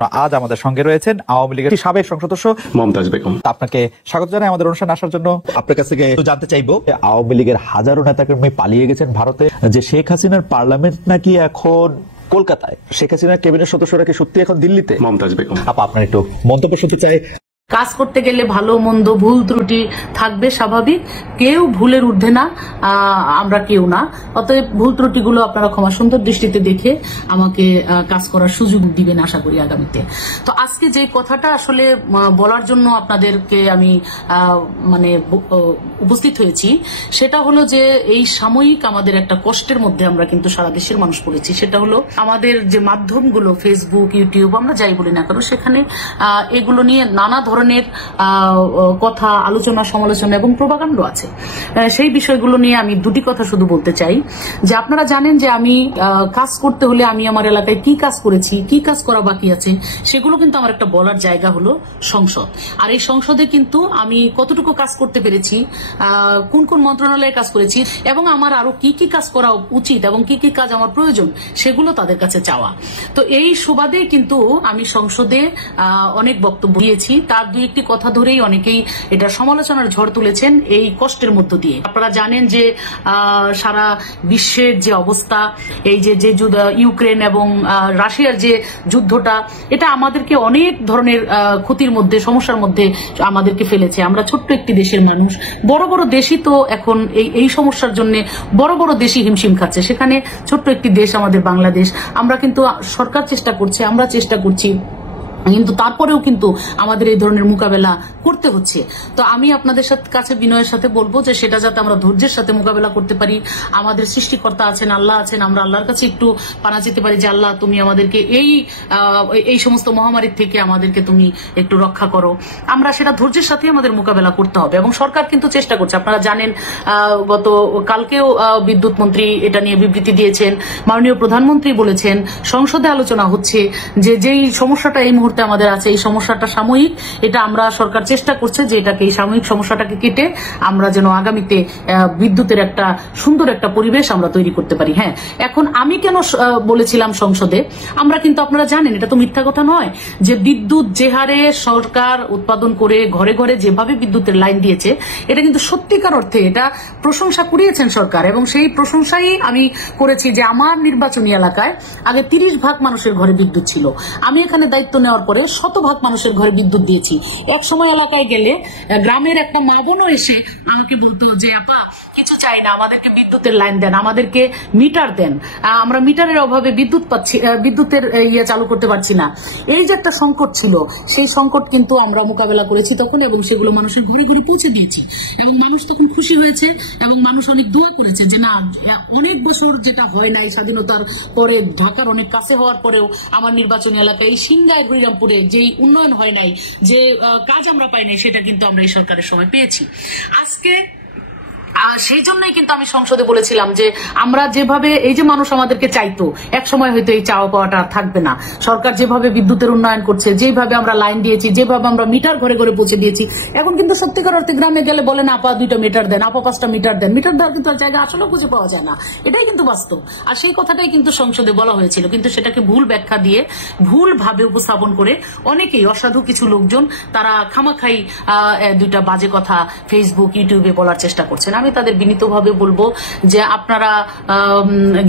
আজ আমাদের সঙ্গে রয়েছেন আওয়ামী লীগের সাবেক সংসদ সদস্য মমতাজ বেগম। আপনাকে স্বাগত জানাই আমাদের অনুষ্ঠানে আসার জন্য। আপনার কাছ থেকে জানতে চাইবো, আওয়ামী লীগের হাজারো নেতাকর্মী পালিয়ে গেছেন ভারতে, যে শেখ হাসিনার পার্লামেন্ট নাকি এখন কলকাতায়, শেখ হাসিনার ক্যাবিনেট সদস্যরা কি সত্যি এখন দিল্লিতে? মমতাজ বেগম, আপনার একটু মন্তব্য শুনতে চাই। কাজ করতে গেলে ভালো মন্দ ভুল ত্রুটি থাকবে, স্বাভাবিক। কেউ ভুলের ঊর্ধ্বে না, আমরা কেউ না। অতএব ভুল ত্রুটিগুলো আপনারা ক্ষমা সুন্দর দৃষ্টিতে দেখে আমাকে কাজ করার সুযোগ দিবেন আশা করি আগামীতে। তো আজকে যে কথাটা আসলে বলার জন্য আপনাদেরকে আমি উপস্থিত হয়েছি, সেটা হলো যে এই সাময়িক আমাদের একটা কষ্টের মধ্যে আমরা কিন্তু সারা দেশের মানুষ পড়েছি। সেটা হলো আমাদের যে মাধ্যমগুলো, ফেসবুক, ইউটিউব, আমরা যাই বলি না কেন, সেখানে এগুলো নিয়ে নানা ধরনের কথা, আলোচনা, সমালোচনা এবং প্রোপাগান্ডা আছে। সেই বিষয়গুলো নিয়ে আমি দুটি কথা শুধু বলতে চাই। যে আপনারা জানেন যে আমি কাজ করতে হলে আমি আমার এলাকায় কি কাজ করেছি, কি কাজ করা বাকি আছে, সেগুলো কিন্তু আমার একটা বলার জায়গা হলো সংসদ। আর এই সংসদে কিন্তু আমি কতটুকু কাজ করতে পেরেছি, কোন কোন মন্ত্রণালয়ে কাজ করেছি এবং আমার আরো কি কি কাজ করা উচিত এবং কি কি কাজ আমার প্রয়োজন, সেগুলো তাদের কাছে চাওয়া। তো এই সুবাদে কিন্তু আমি সংসদে অনেক বক্তব্য দিয়েছি। তার দুই একটি কথা ধরেই অনেকেই এটা সমালোচনার ঝড় তুলেছেন এই কষ্টের মধ্য দিয়ে। আপনারা জানেন যে সারা বিশ্বের যে অবস্থা, এই যে ইউক্রেন এবং রাশিয়ার যে যুদ্ধটা, এটা আমাদেরকে অনেক ধরনের ক্ষতির মধ্যে, সমস্যার মধ্যে আমাদেরকে ফেলেছে। আমরা ছোট্ট একটি দেশের মানুষ, বড় বড় দেশই তো এখন এই সমস্যার জন্য বড় বড় দেশই হিমশিম খাচ্ছে। সেখানে ছোট্ট একটি দেশ আমাদের বাংলাদেশ, আমরা কিন্তু সরকার চেষ্টা করছে, আমরা চেষ্টা করছি, কিন্তু তারপরেও কিন্তু আমাদের এই ধরনের মোকাবেলা করতে হচ্ছে। তো আমি আপনাদের কাছে বিনয়ের সাথে বলবো যে সেটা যাতে আমরা ধৈর্যের সাথে মোকাবেলা করতে পারি। আমাদের সৃষ্টিকর্তা আছেন, আল্লাহ আছেন, আমরা আল্লাহর কাছে একটু পানা যেতে পারি যে আল্লাহ তুমি আমাদেরকে এই সমস্ত মহামারীর থেকে আমাদেরকে তুমি একটু রক্ষা করো। আমরা সেটা ধৈর্যের সাথে আমাদের মোকাবেলা করতে হবে এবং সরকার কিন্তু চেষ্টা করছে। আপনারা জানেন গত কালকেও বিদ্যুৎ মন্ত্রী এটা নিয়ে বিবৃতি দিয়েছেন, মাননীয় প্রধানমন্ত্রী বলেছেন, সংসদে আলোচনা হচ্ছে যে যেই সমস্যাটা এই মুহূর্তে আমাদের আছে, এই সমস্যাটা সাময়িক। এটা আমরা সরকার চেষ্টা করছে যে এটাকে, এই সাময়িক সমস্যাটাকে কেটে আমরা যেন আগামীতে বিদ্যুতের একটা সুন্দর একটা পরিবেশ আমরা তৈরি করতে পারি। হ্যাঁ, এখন আমি কেন বলেছিলাম সংসদে, আমরা কিন্তু আপনারা জানেন, এটা তো মিথ্যা কথা নয় যে বিদ্যুৎ যে হারে সরকার উৎপাদন করে ঘরে ঘরে যেভাবে বিদ্যুতের লাইন দিয়েছে, এটা কিন্তু সত্যিকার অর্থে এটা প্রশংসা কুড়িয়েছেন সরকার। এবং সেই প্রশংসাই আমি করেছি যে আমার নির্বাচনী এলাকায় আগে 30% মানুষের ঘরে বিদ্যুৎ ছিল, আমি এখানে দায়িত্ব নেওয়ার পরে 100% মানুষের ঘরে বিদ্যুৎ দিয়েছি। এক সময় এলাকায় গেলে গ্রামের একটা মা বোনও এসে আমাকে বলতো যে আপা কিছু চাই না, আমাদেরকে বিদ্যুতের লাইন দেন, আমাদেরকে মিটার দেন, আমরা মিটারের অভাবে বিদ্যুতের চালু করতে পারছি না। এই যে একটা সংকট ছিল, সেই সংকট কিন্তু আমরা মোকাবেলা করেছি তখন এবং সেগুলো মানুষের ঘরে ঘরে পৌঁছে দিয়েছি এবং মানুষ তখন খুশি হয়েছে এবং মানুষ অনেক দোয়া করেছে যে না, অনেক বছর যেটা হয় নাই স্বাধীনতার পরে, ঢাকার অনেক কাছে হওয়ার পরেও আমার নির্বাচনী এলাকায় এই সিংগাই হরিরামপুরে যেই উন্নয়ন হয় নাই, যে কাজ আমরা পাই নাই, সেটা কিন্তু আমরা এই সরকারের সময় পেয়েছি। আজকে সেই জন্যই কিন্তু আমি সংসদে বলেছিলাম যে আমরা যেভাবে, এই যে মানুষ আমাদেরকে চাইতো, এক সময় হয়তো এই চাওয়া পাওয়াটা আর থাকবে না। সরকার যেভাবে বিদ্যুতের উন্নয়ন করছে, যেভাবে আমরা লাইন দিয়েছি, যেভাবে আমরা মিটার ঘরে ঘরে পৌঁছে দিয়েছি, এখন কিন্তু সত্যিকার অর্থে গ্রামে গেলে বলেন আপা 2টা মিটার দেন, আপা 5টা মিটার দেন। মিটার দেওয়ার কিন্তু জায়গা আসলে খুঁজে পাওয়া যায় না, এটাই কিন্তু বাস্তব। আর সেই কথাটাই কিন্তু সংসদে বলা হয়েছিল, কিন্তু সেটাকে ভুল ব্যাখ্যা দিয়ে, ভুল ভাবে উপস্থাপন করে অনেকেই, অসাধু কিছু লোকজন, তারা খামাখাই 2টা বাজে কথা ফেসবুক, ইউটিউবে বলার চেষ্টা করছেন। আমি তাদের বিনীতভাবে বলবো যে আপনারা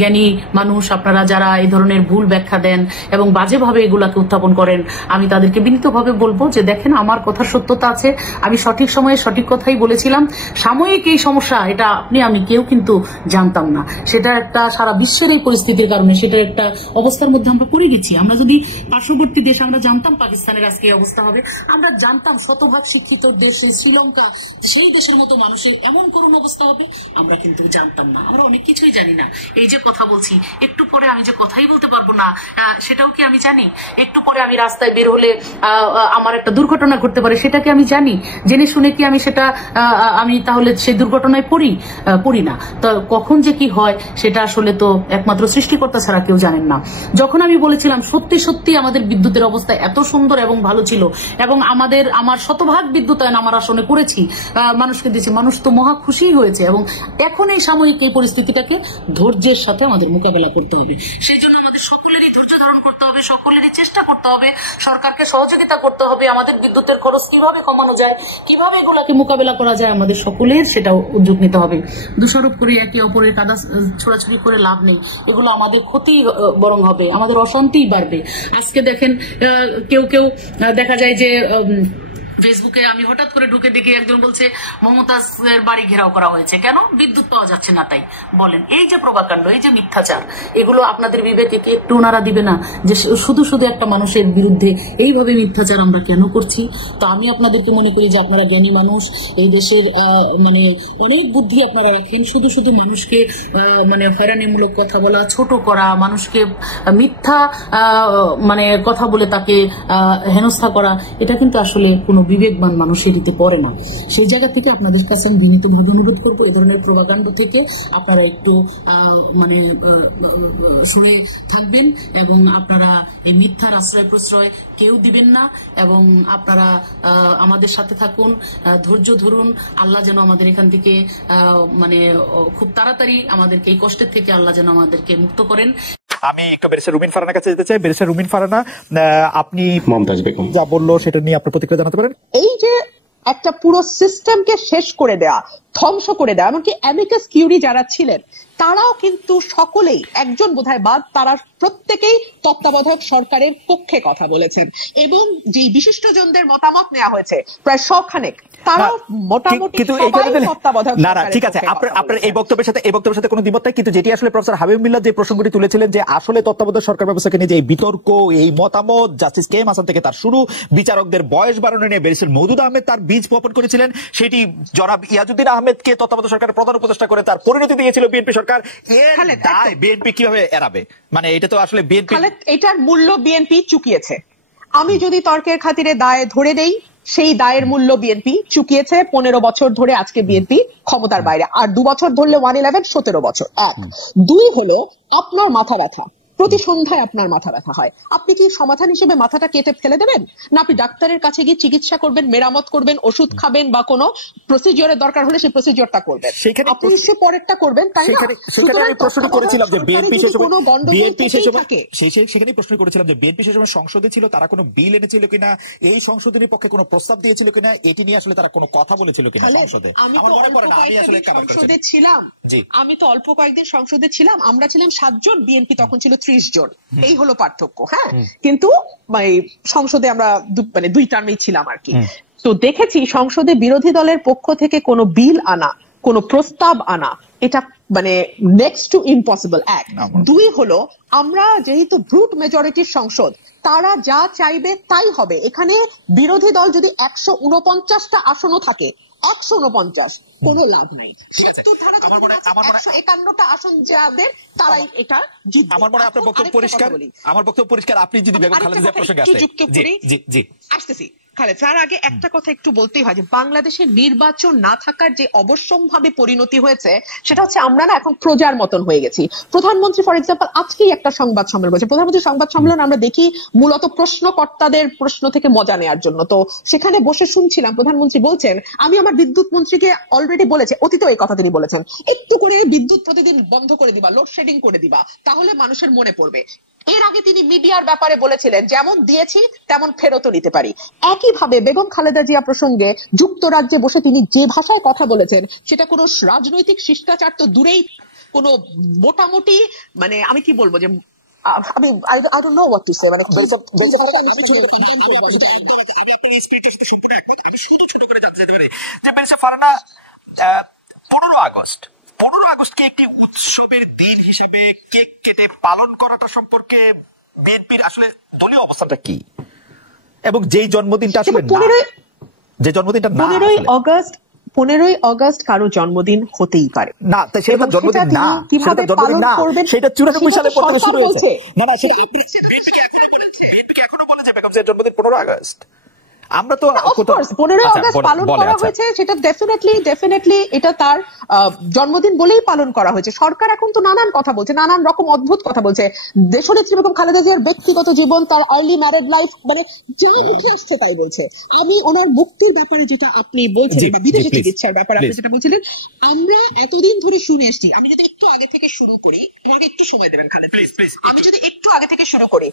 জ্ঞানী মানুষ, আপনারা যারা এই ধরনের ভুল ব্যাখ্যা দেন এবং বাজেভাবে এগুলাকে উত্থাপন করেন, আমি তাদেরকে বিনীতভাবে বলবো যে দেখেন, আমার কথার সত্যতা আছে, আমি সঠিক সময়ে সঠিক কথাই বলেছিলাম। সাময়িক এই সমস্যা, এটা আমি কেউ কিন্তু জানতাম না, সেটা একটা সারা বিশ্বের এই পরিস্থিতির কারণে সেটার একটা অবস্থার মধ্যে আমরা পড়ে গেছি। আমরা যদি পার্শ্ববর্তী দেশ, আমরা জানতাম পাকিস্তানের আজকে এই অবস্থা হবে, আমরা জানতাম শতভাগ শিক্ষিত দেশে শ্রীলঙ্কা, সেই দেশের মতো মানুষের এমন করুণ অবস্থা হবে, আমরা কিন্তু জানতাম না। আমরা অনেক কিছুই জানি না। এই যে কথা বলছি, একটু পরে আমি যে কথাই বলতে পারবো না, সেটাও কি আমি জানি? একটু পরে আমি রাস্তায় বের হলে আমার একটা দুর্ঘটনা ঘটতে পারে, সেটা কি আমি জানি? জেনে শুনে কি আমি সেটা আমি তাহলে সেই দুর্ঘটনায় পড়ি না? তো কখন যে কি হয় সেটা আসলে তো একমাত্র সৃষ্টিকর্তা ছাড়া কেউ জানেন না। যখন আমি বলেছিলাম সত্যি সত্যি আমাদের বিদ্যুতের অবস্থা এত সুন্দর এবং ভালো ছিল এবং আমার শতভাগ বিদ্যুতায়ন আমার আসনে করেছি, মানুষকে দিয়েছি, মানুষ তো মহা খুশি হয়েছে। এবং এখন এই সাময়িক এই পরিস্থিতিটাকে ধৈর্যের সাথে আমাদের মোকাবেলা করতে হবে। সেই জন্য আমাদের সকলেরই ধৈর্য ধারণ করতে হবে, সকলেরই চেষ্টা করতে হবে, সরকারকে সহযোগিতা করতে হবে, আমাদের বিদ্যুতের খরচ কিভাবে কমানো যায়, কিভাবে এগুলাকে মোকাবেলা করা যায়, আমাদের সকলের সেটা উদ্যোগ নিতে হবে। দোষারোপ করে একে অপরের কাদা ছোড়াছুড়ি করে লাভ নেই, এগুলো আমাদের ক্ষতি বরং হবে, আমাদের অশান্তিই বাড়বে। আজকে দেখেন কেউ কেউ দেখা যায় যে ফেসবুকে আমি হঠাৎ করে ঢুকে দেখি একজন বলছে মমতাজের বাড়ি ঘেরাও করা হয়েছে, কেন? বিদ্যুৎ পাওয়া যাচ্ছে না তাই। বলেন, এই যে প্রভাকাণ্ড, এই যে মিথ্যাচার, এগুলো আপনাদের বিবেকে কি একটু ওনারা দিবে না যে শুধু শুধু একটা মানুষের বিরুদ্ধে এইভাবে মিথ্যাচার আমরা কেন করছি? তো আমি আপনাদেরকে মনে করি যে আপনারা জ্ঞানী মানুষ, এই দেশের মানে অনেক বুদ্ধি আপনারা রাখেন, শুধু শুধু মানুষকে মানে হয়রানিমূলক কথা বলা, ছোট করা, মানুষকে মিথ্যা মানে কথা বলে তাকে হেনস্থা করা, এটা কিন্তু আসলে কোনো বিবেকবান মানুষের দিতে পারে না। সেই জায়গা থেকে আপনাদের কাছে আমি বিনীতভাবে অনুরোধ করবো, এ ধরনের প্রভাকাণ্ড থেকে আপনারা একটু মানে সরে থাকবেন এবং আপনারা এই মিথ্যার আশ্রয় প্রশ্রয় কেউ দিবেন না এবং আপনারা আমাদের সাথে থাকুন, ধৈর্য ধরুন। আল্লাহ যেন আমাদের এখান থেকে মানে খুব তাড়াতাড়ি আমাদেরকে এই কষ্টের থেকে আল্লাহ যেন আমাদেরকে মুক্ত করেন। আমি একটু ব্যারিস্টার রুমিন ফারহানার কাছে যেতে চাই। ব্যারিস্টার রুমিন ফারহানা, আপনি মমতাজ বেগম যা বললো সেটা নিয়ে আপনার প্রতিক্রিয়া জানাতে পারেন। এই যে একটা পুরো সিস্টেমকে শেষ করে দেয়া, ধ্বংস করে দেওয়া, এমনকি অ্যামিকাস কিউরি যারা ছিলেন তারাও কিন্তু সকলেই, একজন বোধহয় বাদ, তারা প্রত্যেকেই তত্ত্বাবধায়ক সরকারের পক্ষে কথা বলেছেন এবং যে বিশিষ্টজনদের মতামত নেওয়া হয়েছে প্রায় 100 খানেক, তারাও মোটামুটি তত্ত্বাবধায়ক। না না, ঠিক আছে, আপনার এই বক্তব্যের সাথে কোনো দ্বিমত নাই, কিন্তু যেটি আসলে প্রফেসর হাবিব মিল্লাত যে প্রসঙ্গটি তুলেছিলেন যে আসলে তত্ত্বাবধায়ক সরকার ব্যবস্থাকে নিয়ে যে এই বিতর্ক, এই মতামত, জাস্টিস কে এম হাসান থেকে তার শুরু, বিচারকদের বয়স বাড়ানো নিয়ে ব্যারিস্টার মওদুদ আহমেদ তার বীজ বপন করেছিলেন, সেটি জনাব ইয়াজউদ্দিন আহমেদকে তত্ত্বাবধায়ক সরকারের প্রধান উপদেষ্টা করে তার পরিণতি দিয়েছিল বিএনপি সরকার। এর দায় বিএনপি কিভাবে এড়াবে? মানে এটা তো আসলে বিএনপি, এটার মূল্য বিএনপি চুকিয়েছে। আমি যদি তর্কের খাতিরে দায় ধরে দেই, সেই দায়ের মূল্য বিএনপি চুকিয়েছে। 15 বছর ধরে আজকে বিএনপি ক্ষমতার বাইরে, আর 2 বছর ধরলে 111 17 বছর। 1 2 হলো আপনার মাথা ব্যথা, প্রতি সন্ধ্যায় আপনার মাথা ব্যথা হয়, আপনি কি সমাধান হিসেবে মাথাটা কেটে ফেলে দেবেন? না আপনি ডাক্তারের কাছে গিয়ে চিকিৎসা করবেন, মেরামত করবেন, ওষুধ খাবেন, বা কোনো প্রসিজিওরের দরকার হলে সেই প্রসিজিওরটা করবেন, আপনি নিশ্চয়ই পরেরটা করবেন, তাই না? সেখানে আমি প্রশ্ন করেছিলাম যে বিএনপি সেখানে প্রশ্ন করেছিলাম যে বিএনপি সে সময় সংসদে ছিল, তারা কোনো বিল এনেছিল কিনা, এই সংশোধনীর পক্ষে কোনো প্রস্তাব দিয়েছিল কিনা, এটি নিয়ে আসলে তারা কোনো কথা বলেছিল কিনা সংসদে? আমার মনে পড়ে না, আমি আসলে সংসদে ছিলাম, আমি তো অল্প কয়েকদিন সংসদে ছিলাম, আমরা ছিলাম 7 জন, বিএনপি তখন ছিল 30 জন, এই হলো পার্থক্য। হ্যাঁ, কিন্তু সংসদে আমরা মানে 2 টার্মেই ছিলাম আর কি। তো দেখেছি সংসদে বিরোধী দলের পক্ষ থেকে কোনো বিল আনা, কোনো প্রস্তাব আনা, এটা মানে নেক্সট টু ইম্পসিবল। 1 2 হলো আমরা যেহেতু ব্রুট মেজরিটির সংসদ, তারা যা চাইবে তাই হবে। এখানে বিরোধী দল যদি 149টা আসনও থাকে, 149 কোনো লাভ নাই। 151টা আসন যাদের, তারাই এটা জিতবে। আমার মনে হয় আপনার বক্তব্য পরিষ্কার, আমার বক্তব্য পরিষ্কার। আপনি যদি বেগম খালেদা জিয়া প্রসঙ্গে আসতেছি খালেদ, তার আগে একটা কথা একটু বলতেই হয় যে বাংলাদেশের নির্বাচন না থাকার যে অবশ্যম্ভাবী পরিণতি হয়েছে, সেটা হচ্ছে আমরা না এখন প্রজার মতন হয়ে গেছি। প্রধানমন্ত্রী ফর এক্সাম্পল আজকেই একটা সংবাদ সম্মেলন বলছে, প্রধানমন্ত্রী সংবাদ সম্মেলন আমরা দেখি মূলত প্রশ্নকর্তাদের প্রশ্ন থেকে মজা নেওয়ার জন্য। তো সেখানে বসে শুনছিলাম প্রধানমন্ত্রী বলছেন, আমি আমার বিদ্যুৎ মন্ত্রীকে অলরেডি বলেছে, অতীতেও এই কথা তিনি বলেছেন, একটু করে বিদ্যুৎ প্রতিদিন বন্ধ করে দিবা, লোডশেডিং করে দিবা, তাহলে মানুষের মনে পড়বে। এর আগে তিনি মিডিয়ার ব্যাপারে বলেছিলেন, যেমন দিয়েছি তেমন ফেরতও নিতে পারি। একইভাবে বেগম খালেদা জিয়া প্রসঙ্গে যুক্তরাজ্যে বসে তিনি যে ভাষায় কথা বলেছেন, সেটা কোনো রাজনৈতিক শিষ্টাচার তো দূরেই, কোনো মোটামুটি মানে আমি কি বলবো যে আমি I don't know what to say, মানে আমি আপনার এই স্পিরিটের সাথে সম্পূর্ণ একমত। আমি শুধু ছোট করে জানতে চাইতে পারি যে ব্যারিস্টার ফারহানা, 15 আগস্টকে একটি উৎসবের দিন হিসেবে কেক কেটে পালন করাটা সম্পর্কে বিএনপির আসলে দলীয় অবস্থানটা কি, এবং যেই জন্মদিনটা আসলে যে জন্মদিনটা না, 15ই অগস্ট কারো জন্মদিন হতেই পারে না, সেটা জন্মদিন না, সেটা জন্মদিন না, সেটা 94 সালে পড়তে শুরু হয়েছে। না না, সেটা এখনো বলেছে বেগম জিয়ার জন্মদিন 15 আগস্ট। আমরা তো 15 আগস্ট পালন করা হয়েছে, সেটা ডেফিনেটলি এটা তার জন্মদিন বলেই পালন করা হয়েছে। সরকার এখন তো নানান কথা বলছে, নানান রকম অদ্ভুত কথা বলছে। দেশনেত্রী বেগম খালেদা জিয়ার ব্যক্তিগত জীবন, তার আর্লি ম্যারেড লাইফ, মানে যা উঠে আসছে তাই বলছে। আমি ওনার মুক্তির ব্যাপারে যেটা আপনি বলছিলেন বা বিদেশি চিকিৎসার ব্যাপারে আপনি যেটা বলছিলেন, আমরা এতদিন ধরে শুনে আসছি। আমি যদি একটু আগে থেকে শুরু করি, আমাকে একটু সময় দেবেন খালেদ প্লিজ। আমি যদি একটু আগে থেকে শুরু করি,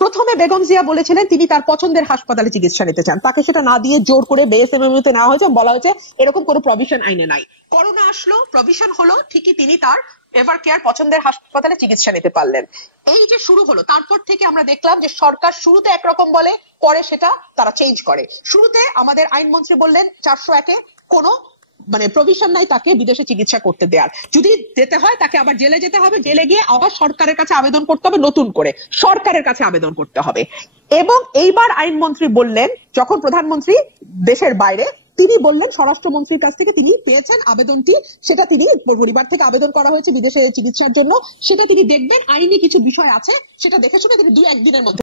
প্রথমে বেগম জিয়া বলেছিলেন তিনি তার পছন্দের হাসপাতালে চিকিৎসা নিতে চান, তাকে সেটা না দিয়ে জোর করে বিএসএমএমইউতে নেওয়া হয়েছে, বলা হয়েছে এরকম কোনো প্রভিশন আইনে নাই। করোনা আসলো, প্রভিশন হলো, ঠিকই তিনি তার এভার কেয়ার পছন্দের হাসপাতালে চিকিৎসা নিতে পারলেন। এই যে শুরু হলো, তারপর থেকে আমরা দেখলাম যে সরকার শুরুতে একরকম বলে, পরে সেটা তারা চেঞ্জ করে। শুরুতে আমাদের আইনমন্ত্রী বললেন 401-এ কোনো মানে প্রভিশন নাই তাকে বিদেশে চিকিৎসা করতে দেওয়ার, যদি যেতে হয় তাকে আবার জেলে যেতে হবে, জেলে গিয়ে আবার সরকারের কাছে আবেদন করতে হবে, নতুন করে সরকারের কাছে আবেদন করতে হবে। এবং এইবার আইনমন্ত্রী বললেন, যখন প্রধানমন্ত্রী দেশের বাইরে, তিনি বললেন স্বরাষ্ট্রমন্ত্রীর কাছ থেকে তিনি পেয়েছেন আবেদনটি, সেটা তিনি পরিবার থেকে আবেদন করা হয়েছে বিদেশে চিকিৎসার জন্য, সেটা তিনি দেখবেন, আইনি কিছু বিষয় আছে সেটা দেখে শুনে তিনি 2-1 দিনের মধ্যে